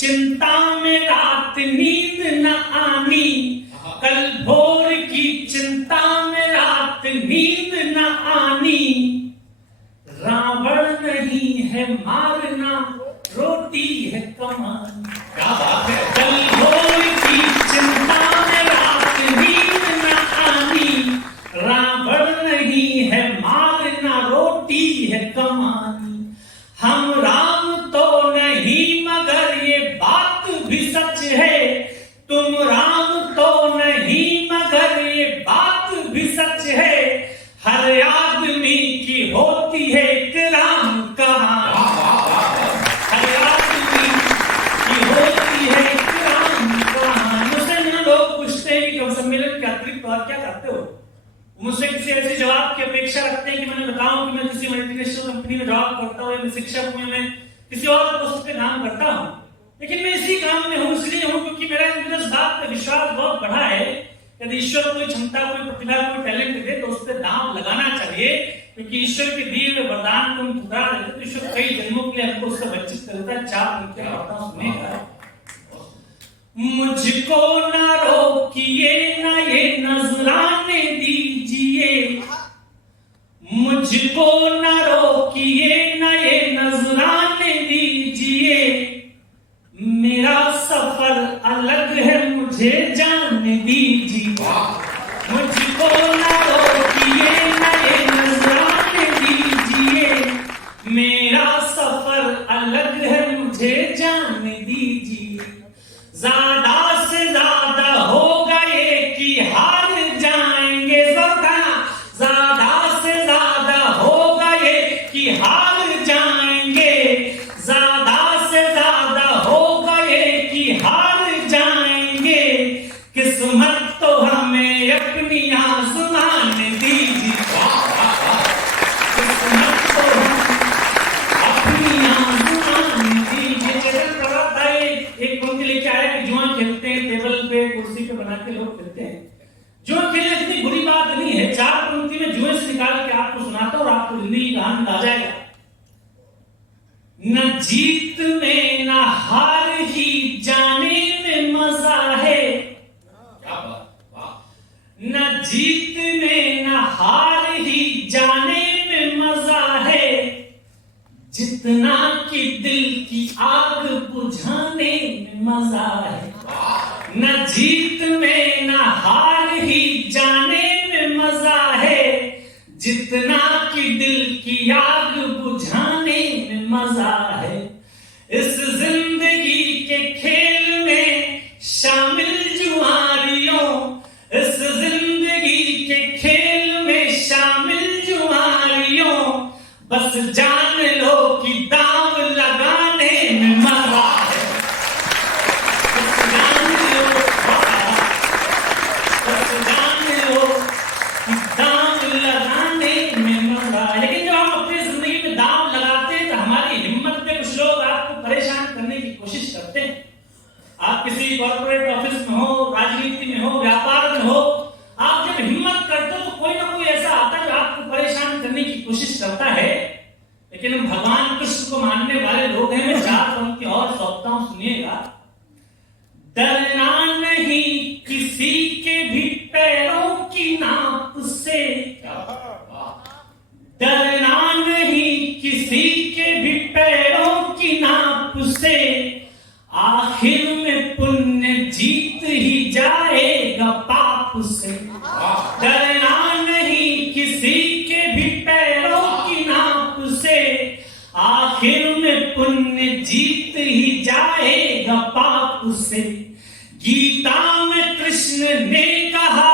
चिंता में रात नींद न आनी, कल भोर की चिंता में रात नींद न आनी। रावण नहीं है मारना, रोटी है कमानी। क्या बात है। कल भोर की चिंता में रात नींद न आनी, रावण नहीं है मारना, रोटी है कमानी। हम राम तो नहीं मगर ये बात भी सच है, तुम राम तो नहीं मगर ये बात भी सच है। हर आदमी की होती है एक राम कहानी, हर आदमी की होती है एक राम कहानी। मुझसे लोग पूछते हैं कि कवि सम्मेलन के अतिरिक्त और क्या करते हो? मुझसे किसी ऐसे जवाब की अपेक्षा रखते हैं कि मैंने बताऊं कि मैं किसी मल्टीनेशनल कंपनी में जॉब करता हूं, मैं शिक्षक हूं, मैं किसी और पोस्ट पे काम करता हूं। लेकिन मैं इसी काम में हूं इसलिए हूं क्योंकि मेरा इस बात पर विश्वास बहुत बढ़ा है कि ईश्वर कोई क्षमता, कोई प्रतिभा, कोई टैलेंट दे तो उस पर दांव लगाना चाहिए, क्योंकि ईश्वर के दिए हुए वरदान को हम ठुकरा देते तो ईश्वर कई जन्मों के लिए हमको उससे वंचित करता है। चार उनके बताऊं सुनेगा। मुझको न रोकिए न ये नजराने दीजिए, मुझको न रोकिए न ये नजराने दीजिए। मेरा सफर अलग है मुझे जानने दीजिए, मुझको न रोकिए न ये नजराने दीजिए। मेरा सफर अलग है मुझे जानने दीजिए। ज्यादा से ज्यादा हो गए कि हार जाएंगे, ज्यादा से ज्यादा हो गए कि हार जाएंगे, ज्यादा से ज्यादा हो गए कि हार जाएंगे। किस्मत तो हमें अपनी आजमाने दीजिए, किस्मत तो अपनी आजमाने दीजिए। चेतन प्रभात भाई एक पंक्ति लेके आया कि जुआ खेलते हैं, टेबल पे कुर्सी पे बना के लोग खेलते हैं। जुआ खेलने इतनी बुरी बात नहीं है। चार पंक्ति में जुए से निकाल के आपको सुनाता हूं और आपको जिंदगी का आनंद आ जाएगा। न जीत में न हार ही जाने में मजा है, क्या बात, वाह। न जीत में न हार ही जाने में मजा है। जितना कि दिल की आग बुझाने में मजा है। न जीत में न हार ही जाने में मजा है। जितना कि दिल की आग बुझाने में मजा है। इस जिंदगी के खेल में शामिल जुआरियों, इस जिंदगी के खेल में शामिल जुआरियों। बस जान लो कि दांव लगाने में मजा है, बस जान लो, बस जान लो कि दांव लगाने में मजा है। लेकिन जब हम अपनी जिंदगी में दांव लगाते हैं तो हमारी हिम्मत पे कुछ लोग आपको परेशान करने की कोशिश करते हैं। आप किसी कॉर्पोरेट ऑफिस में हो, राजनीति में हो, व्यापार में हो, आप जब हिम्मत करते हो तो कोई ना कोई ऐसा आता है जो आपको परेशान करने की कोशिश करता है। लेकिन हम भगवान कृष्ण को मानने वाले लोग हैं। मैं चार पंक्ति और सौंपता हूं, सुनिएगा। डरना नहीं किसी के भी पैरों की नाप से, डरना नहीं किसी के भी पैरों की नाप से। आखिर में पुण्य जीत ही जाएगा पाप से। डरना नहीं किसी के भी पैरों की नाप से। आखिर में पुण्य जीत ही जाएगा पाप से। गीता में कृष्ण ने कहा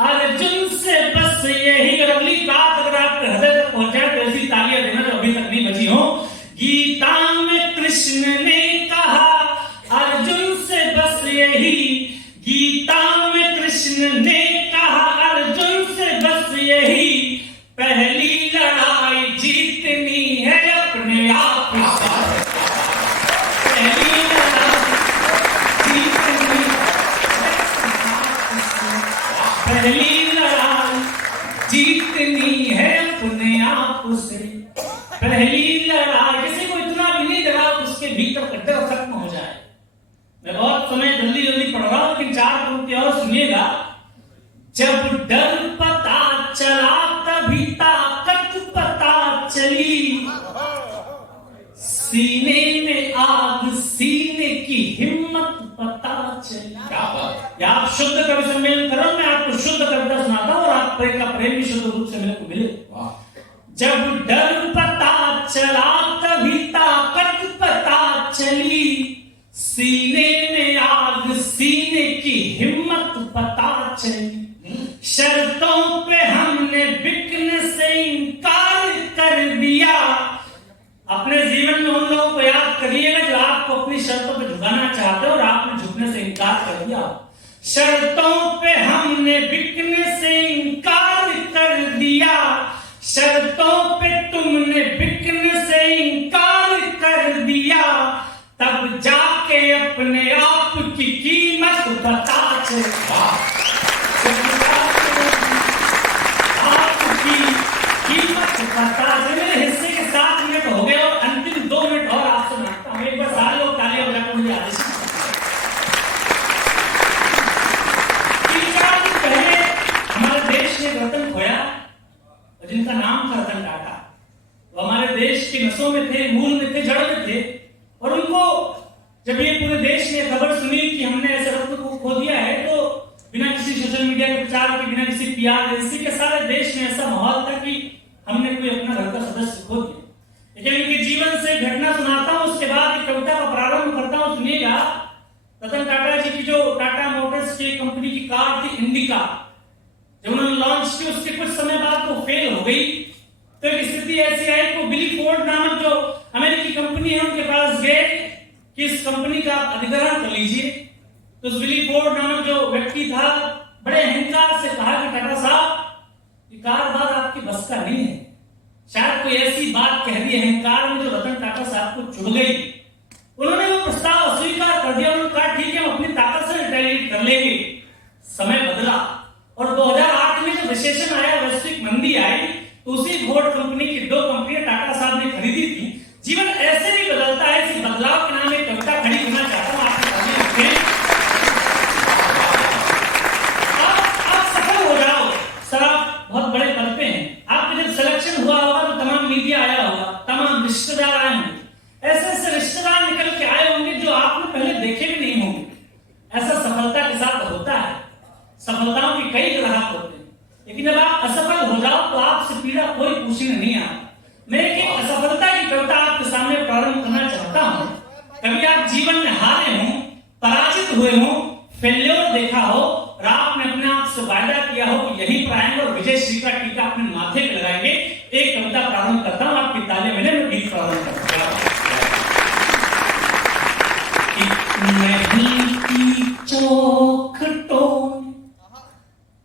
अर्जुन से बस यही। अगली बात अगर आप हृदय तक पहुंचाए तो ऐसी तालियां देना जो अभी तक नहीं बची हो। गीता में कृष्ण ने कहा अर्जुन से बस यही। गीता में कृष्ण ने कहा अर्जुन से बस यही। पहली लड़ाई जीतनी है अपने आप से, पहली लड़ाई जीतनी, पहली लड़ाई जीतनी है अपने आप से। पहली लड़ाई, किसी को इतना भी नहीं डरा उसके भीतर कट्टर खत्म हो जाए। चली, सीने में आग, सीने की हिम्मत पता चली। क्या बात। या आप शुद्ध कवि सम्मेलन करो, मैं आपको शुद्ध कविता सुनाता हूँ और आप का प्रेम भी शुद्ध रूप से मेरे को मिले। जब डर पता चला तभी ताकत पता चली, सीने में आग, सीने की हिम्मत पता चली। शर्तों पे हमने बिकने से इनकार कर दिया। अपने जीवन में उन लोगों को याद करिएगा जो आपको अपनी शर्तों पे झुकाना चाहते हो और आपने झुकने से इनकार कर दिया। शर्तों पे हमने बिकने से इनकार कर दिया, शर्तों पे तुमने बिकने से इनकार कर दिया, तब जाके अपने आप की कीमत बता चले। आपकी कीमत बता चले। हिस्से के 7 मिनट हो गए और अंतिम 2 मिनट और आपसे मांगता हूं, एक बार सारे लोग तालियां बजाकर मुझे आदेश। 3-4 दिन पहले हमारे देश ने रतन खोया जिनका नाम था रतन टाटा। वो हमारे देश के नसों में थे, मूल में थे, जड़ में थे। और उनको जब ये पूरे देश ने खबर सुनी कि हमने ऐसे रत्न को खो दिया है, तो बिना किसी सोशल मीडिया के प्रचार के, बिना किसी पीआर एजेंसी के, सारे देश में ऐसा माहौल था कि हमने कोई अपना घर का सदस्य खो दिया। लेकिन इनके जीवन से घटना सुनाता हूं, उसके बाद कविता का प्रारंभ करता हूं। सुनिएगा, रतन टाटा जी की जो टाटा मोटर्स की कंपनी की कार थी इंडिका, जब उन्होंने लॉन्च की उसके कुछ समय बाद वो फेल हो गई। तो एक स्थिति ऐसी आई कि बिली फोर्ड नामक जो अमेरिकी कंपनी है उनके पास गए कि इस कंपनी का अधिग्रहण कर लीजिए। तो बिली फोर्ड नामक जो व्यक्ति था, बड़े अहंकार से कहा कि टाटा साहब, ये कार आपकी बस का नहीं है। शायद कोई ऐसी बात कह दी अहंकार में जो रतन टाटा साहब को चुभ गई। उन्होंने वो प्रस्ताव अस्वीकार कर दिया। उन्होंने कहा ठीक है, हम अपनी ताकत से रिटेलिएट कर लेंगे। समय बदला और 2008 में जब रिसेशन आया, वैश्विक मंदी आई, तो उसी फोर्ड कंपनी की 2 कंपनियां टाटा साहब ने खरीदी थी। जीवन ऐसे भी बदलता है। इस बदलाव के नाम एक कविता खड़ी करना चाहता हूं आपके सामने। आप सफल हो जाओ, सर आप बहुत बड़े पद पे हैं, आपके जब सिलेक्शन हुआ होगा तो तमाम मीडिया आया होगा, तमाम रिश्तेदार आए होंगे, ऐसे ऐसे रिश्तेदार निकल के आए होंगे जो आपने पहले देखे भी नहीं होंगे। ऐसा सफलता के साथ होता है। सफलताओं के कई ग्राहक होते हैं, लेकिन जब आप असफल हो जाओ तो आपसे पीड़ा कोई पूछने नहीं आता। मैं एक असफलता की कविता आपके सामने प्रारंभ करना चाहता हूं। कभी आप जीवन में हारे हो, पराजित हुए हो, फेल्योर देखा हो और आपने अपने आप से वायदा किया हो कि यही पर आएंगे और विजय श्री का टीका अपने माथे पे लगाएंगे। एक कविता प्रारंभ करता हूं, आपकी तालियां मैंने मैं गीत प्रारंभ करता हूं। महल की चौखटों,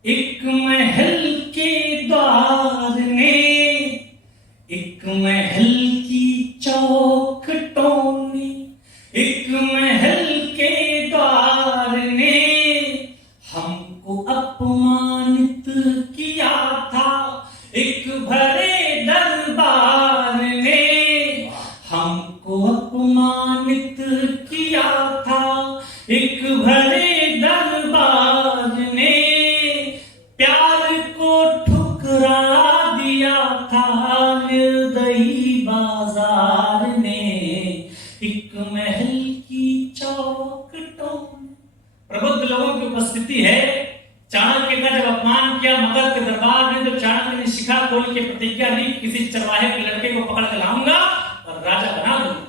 एक महल के द्वार ने, एक महल की चौखटों ने, एक महल के द्वार ने हमको अपमानित किया था। एक भरे दरबार ने हमको अपमानित किया था। एक भरे दरबार ने प्यार को ठुकरा दिया था। निर्दयी बाजार ने एक महल की चौखटों। प्रबुद्ध लोगों की उपस्थिति है। चाणक्य का जब अपमान किया मगध के दरबार में, तो चाणक्य ने शिखा खोल के प्रतिज्ञा दी, किसी चरवाहे के लड़के को पकड़ कर लाऊंगा और राजा बना दूंगा।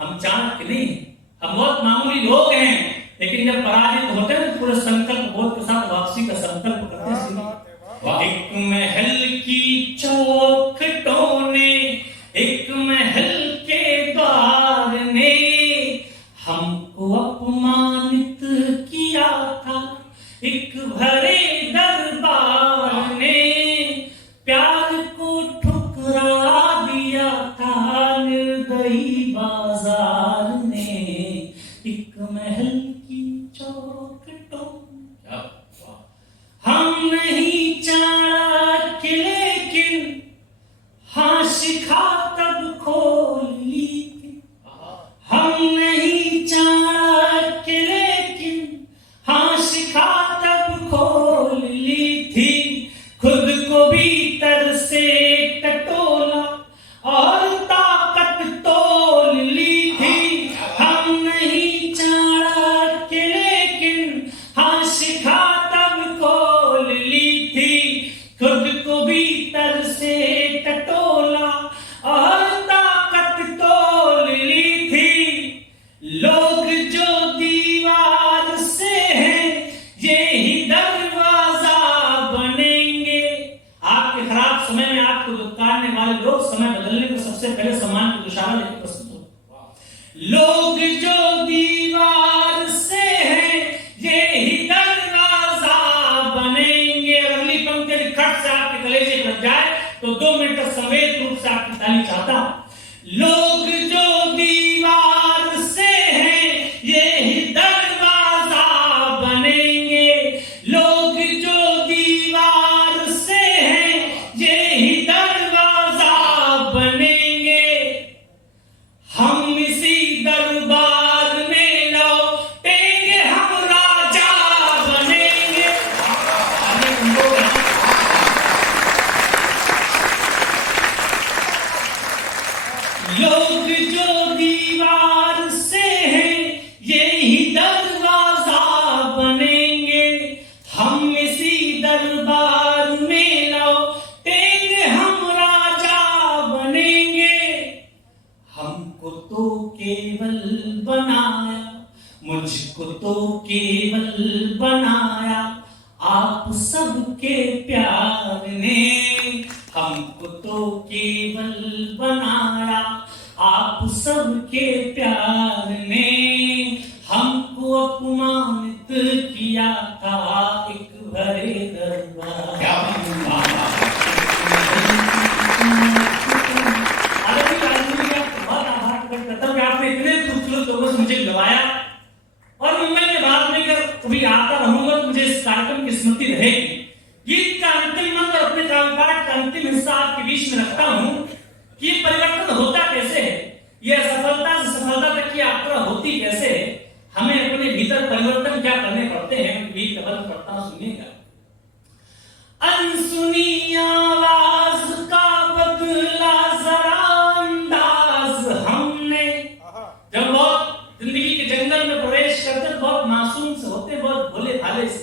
हम चाणक्य नहीं, हम बहुत मामूली लोग हैं, लेकिन जब पराजित होते हैं तो पूरे संकल्प बोध के साथ वापसी का संकल्प करते हैं। एक महल की चौखटों ने, एक महल के द्वार ने हमको अपमानित किया था। एक भरे दरबार ने प्यार को ठुकरा दिया था। निर्दयी बाजार ने एक महल की चौखटों। हम नहीं चाणक्य, लेकिन हाँ शिखा तब खोल ली थी। हम नहीं चाणक्य, लेकिन हाँ शिखा तब खोल ली थी। खुद को भीतर से टटोला वाले लोग समय बदलने को सबसे पहले सम्मान की दुशाला लेकर प्रस्तुत हो। लोग जो दीवार से हैं ये ही दरवाजा बनेंगे। अगली पंक्ति खट से आपके कलेजे लग जाए तो 2 मिनट तक समेत रूप से आपकी ताली चाहता हूं। लोग जो दीवार से हैं ये ही दरवाजा बनेंगे। लोग जो दीवार से हैं ये ही दरवाजा बनेंगे। हम इसी दरबार में लौटेंगे, हम राजा बनेंगे। लोग जो दीवार से हैं ये ही दरवाजा बनेंगे। हम इसी दरबार में लौटेंगे, हम राजा बनेंगे। हमको तो केवल बनाया, मुझको तो केवल बनाया आप सबके प्यार ने। हमको तो केवल बनाया आप सबके प्यार ने। हमको अपमानित किया था एक भरे दरबार। क्या बात है। आपने इतने खूबसूरत लोगों से मुझे मिलवाया और मैं बात नहीं कर कभी आता रहूंगा तो मुझे इस कार्यक्रम की स्मृति रहेगी। गीत का अंतिम मंत्र अपने काव्यपाठ का अंतिम हिस्सा आपके बीच में रखता हूं कि ये परिवर्तन होता कैसे है, ये असफलता से सफलता तक की यात्रा होती कैसे है, हमें अपने भीतर परिवर्तन क्या करने पड़ते हैं। गीत का बंद करता हूं, सुनिएगा। अनसुनी आवाज का बदला जरा अंदाज हमने। जब बहुत जिंदगी के जंगल में प्रवेश करते हैं बहुत मासूम से होते, बहुत भोले भाले से,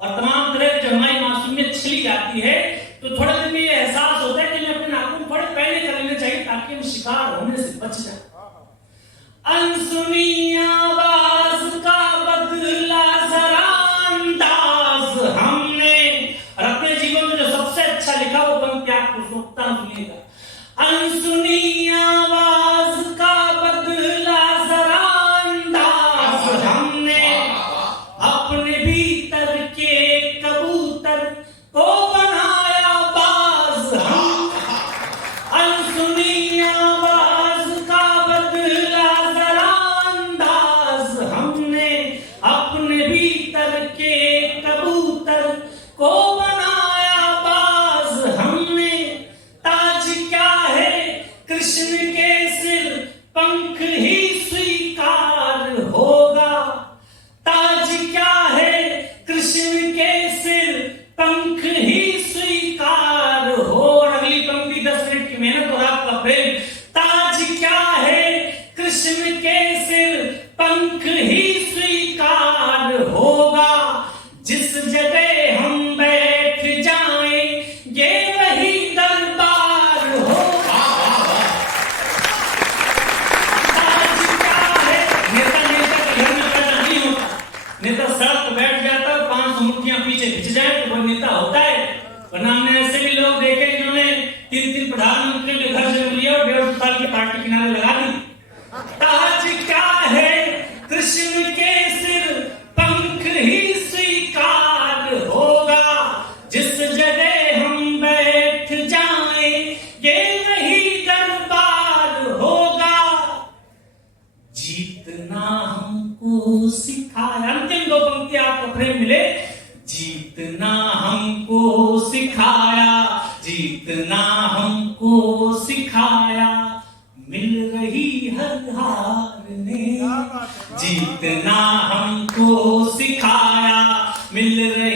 और तमाम तरह की हमारी मासूमियत छिली जाती है तो थोड़े दिन में ये एहसास होता है कि मैं अपने नाखून थोड़े पहले कर लेने चाहिए ताकि हम शिकार होने से बच जाए। अनसुनी आवाज का बदला जरा अंदाज हमने। और अपने जीवन में जो सबसे अच्छा लिखा वो पंक्ति आपको सुनता सुनिएगा। अनसुनी आवाज का बदला जरा अंदाज हमने। अपने भीतर के कबूतर को बनाया बाज हम। अनसुनी आवाज का बदला जरा अंदाज हमने। अपने भीतर के कबूतर को बनाया बाज हमने। ताज क्या है कृष्ण के सिर पंख ही स्वीकार होगा। ताज क्या है कृष्ण के सिर पंख ही स्वीकार हो। अगली पंक्ति 10 मिनट की मेहनत और आपका प्रेम। ताज क्या है कृष्ण के सिर पंख ही स्वीकार होगा। जिस जगह हम बैठ जाएं ये वही दरबार होगा। ताज क्या है, नेता नेता के घर में पैदा नहीं होता। नेता सड़क पर बैठ जाता है, 500 मुट्ठियां पीछे खिंच जाए तो वो नेता होता है। वरना हमने ऐसे भी लोग देखे जिन्होंने 3 प्रधानमंत्री के घर से लिया और 1.5 साल की पार्टी किनारे लगा दी। ताज क्या है कृष्ण के सिर पंख ही स्वीकार होगा। जिस जगह हम बैठ जाएं ये वही दरबार होगा। जीतना हमको सिखाया। अंतिम 2 पंक्ति आपको प्रेम मिले। जीतना हमको सिखाया, जीतना हमको सिखाया, मिल रही हर हार ने। जीतना हमको सिखाया, मिल रही